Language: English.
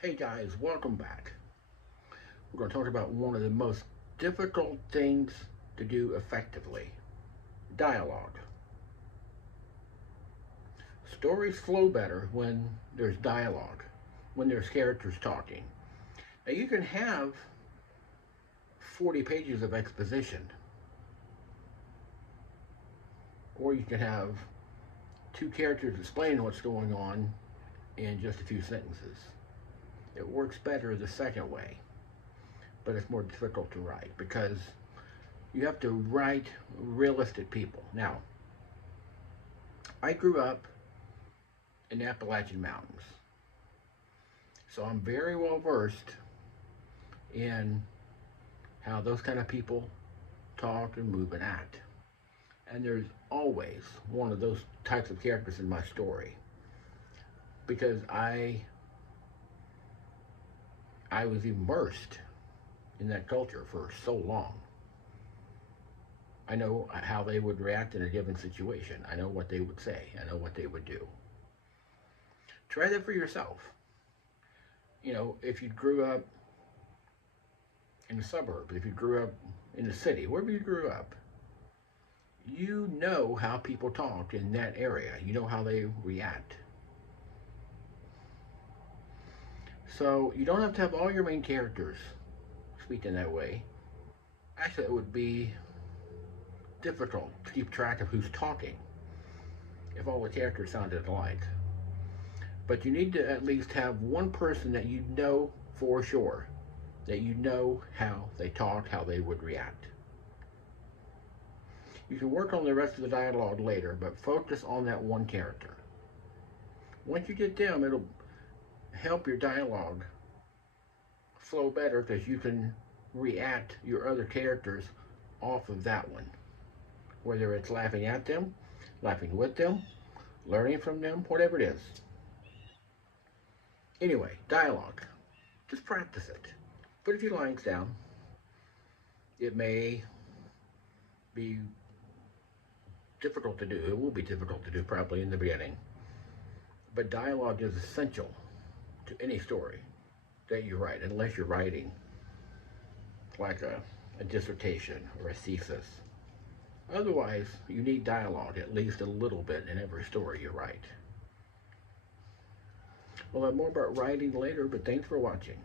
Hey guys, welcome back. We're going to talk about one of the most difficult things to do effectively: dialogue. Stories flow better when there's dialogue, when there's characters talking. Now, you can have 40 pages of exposition, or you can have two characters explaining what's going on in just a few sentences. It works better the second way, but it's more difficult to write because you have to write realistic people. Now, I grew up in the Appalachian Mountains, so I'm very well versed in how those kind of people talk and move and act. And there's always one of those types of characters in my story because I was immersed in that culture for so long. I know how they would react in a given situation. I know what they would say. I know what they would do. Try that for yourself. If you grew up in the suburb, if you grew up in the city, wherever you grew up, you know how people talk in that area. You know how they react. So you don't have to have all your main characters speak in that way. Actually, it would be difficult to keep track of who's talking if all the characters sounded alike. But you need to at least have one person that you know for sure, that you know how they talk, how they would react. You can work on the rest of the dialogue later, but focus on that one character. Once you get them, it'll help your dialogue flow better because you can react your other characters off of that one. Whether it's laughing at them, laughing with them, learning from them, whatever it is. Anyway, dialogue. Just practice it. Put a few lines down. It may be difficult to do. It will be difficult to do probably in the beginning. But dialogue is essential to any story that you write, unless you're writing like a dissertation or a thesis. Otherwise, you need dialogue at least a little bit in every story you write. We'll have more about writing later, but thanks for watching.